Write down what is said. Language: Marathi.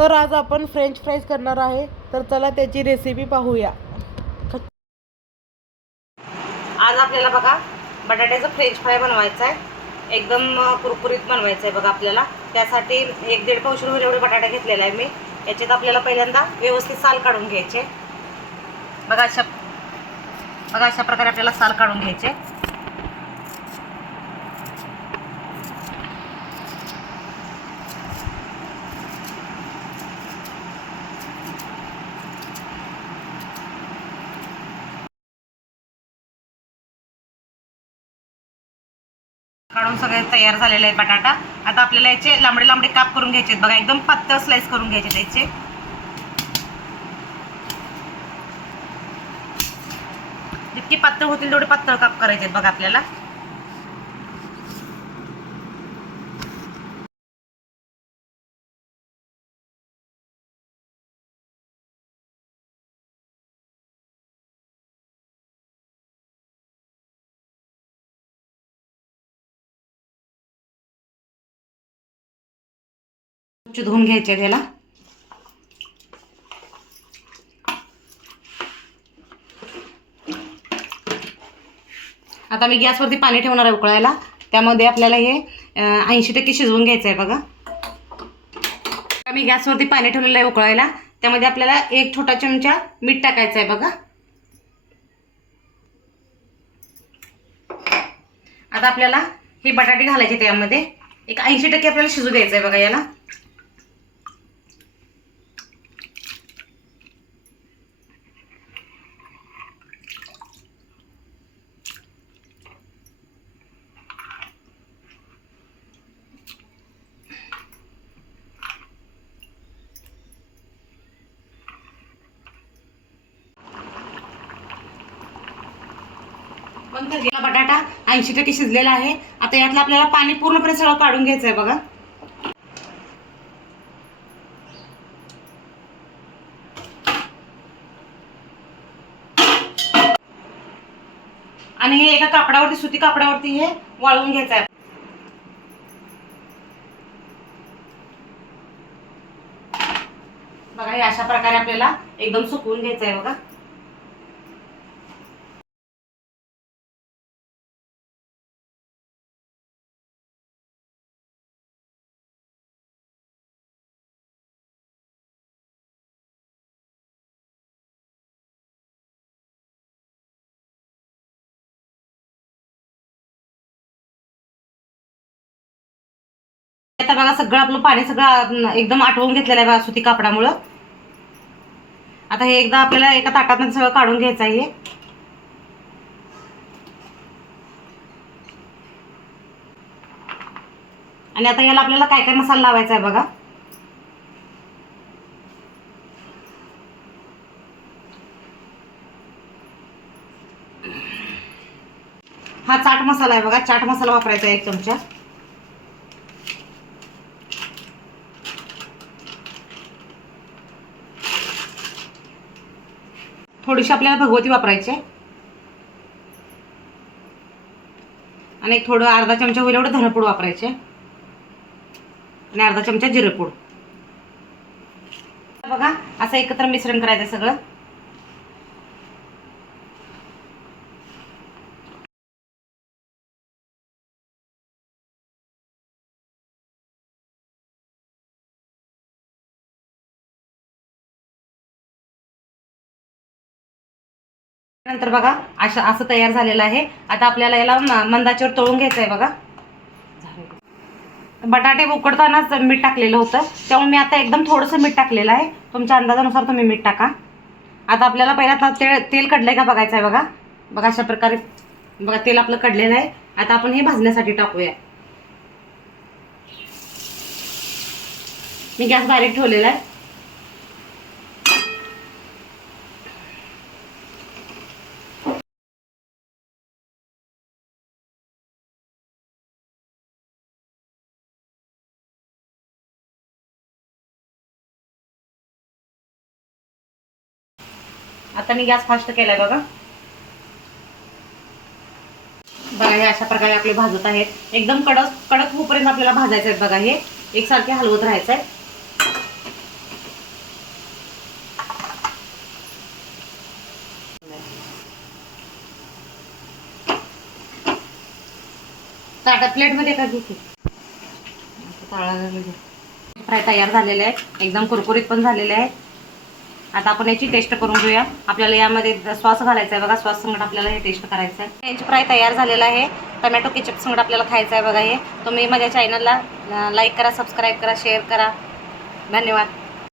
तर आज आपण फ्रेंच फ्राईज करणार आहे, तर चला त्याची रेसिपी पाहूया। आज आपल्याला बघा बटाट्याचं फ्रेंच फ्राय बनवायचं आहे, एकदम कुरकुरीत बनवायचं आहे बघा आपल्याला। त्यासाठी 1-1.5 पावशेर होईल एवढे बटाटा घेतलेला आहे मी। याच्यात आपल्याला पहिल्यांदा व्यवस्थित साल काढून घ्यायचे। बघा अशा प्रकारे आपल्याला साल काढून घ्यायचे। काढून सगळे तयार झालेले आहे बटाटा। आता आपल्याला याचे लांबडे लांबडे काप करून घ्यायचे बघा, एकदम पातळ स्लाइस करून घ्यायचे त्याचे। जितकी पातळ होतील तेवढे पातळ काप करायचे बघा आपल्याला। धुवून घ्यायचे त्याला। आता मी गॅसवरती पाणी ठेवणार आहे उकळायला। त्यामध्ये आपल्याला हे 80% शिजवून घ्यायचं आहे बघा। मी गॅसवरती पाणी ठेवलेलं आहे उकळायला। त्यामध्ये आपल्याला 1 छोटा चमचा मीठ टाकायचं आहे बघा। आता आपल्याला हे बटाटे घालायचे त्यामध्ये। एक 80% आपल्याला शिजू द्यायचं आहे बघा याला। बटाटा 80% शिजलेला आहे। आता यातलं आपल्याला पाणी पूर्णपणे सगळं काढून घ्यायचं आहे बघा। आणि हे एका कापडावरती, सुती कापडावरती हे वाळवून घ्यायचं आहे बघा। हे अशा प्रकारे आपल्याला एकदम सुकवून घ्यायचं आहे बघा। आता बघा सगळं आपलं पाणी सगळं एकदम आटवून घेतलेलं आहे बघा सुती कापडामुळं। आता हे एकदा आपल्याला एका ताटात सगळं काढून घ्यायचं आहे। आणि आता याला आपल्याला काय काय मसाला लावायचा आहे बघा। हा चाट मसाला आहे बघा। चाट मसाला वापरायचा आहे 1 चमचा। थोडीशी आपल्याला भगवती वापरायची आहे। आणि थोडं अर्धा चमचा होईल एवढं धनेपूड वापरायचे आणि अर्धा चमचा जिरेपूड बघा। असं एकत्र मिश्रण करायचं सगळं। नंतर बघा असं तयार झालेलं आहे। आता आपल्याला याला मंदाचेवर तळून घ्यायचं आहे बघा। बटाटे उकडतानाच मीठ टाकलेलं होतं, त्यामुळे मी आता एकदम थोडंसं मीठ टाकलेलं आहे। तुमच्या अंदाजानुसार तुम्ही मीठ टाका। आता आपल्याला पहिला तेल कढलंय का बघायचं आहे बघा। बघा अशा प्रकारे बघा तेल आपलं कढलेलं आहे। आता आपण हे भाजण्यासाठी टाकूया। मी गॅस बारीक ठेवलेला आहे। आता मी गॅस फास्ट केलाय बघा। बघा हे अशा प्रकारे आपले भाजत आहेत। एकदम कडक कडक होईपर्यंत आपल्याला भाजायचं आहे बघा। हे एकसारखे हलवत राहायचं आहे। ताटा प्लेटमध्ये का घेते फ्राय तयार झालेले आहे, एकदम कुरकुरीत पण झालेले आहे. आता आपण याची टेस्ट करून घेऊया. आपल्याला यामध्ये सॉस घालायचा आहे बघा, सॉस संगत आपल्याला हे टेस्ट करायचं आहे. फ्रेंच फ्राय तयार झालेला आहे, टोमॅटो केचप संगत आपल्याला खायचं आहे बघा. हे तुम्ही माझ्या चॅनलला लाईक करा, सबस्क्राईब करा, शेअर करा. धन्यवाद.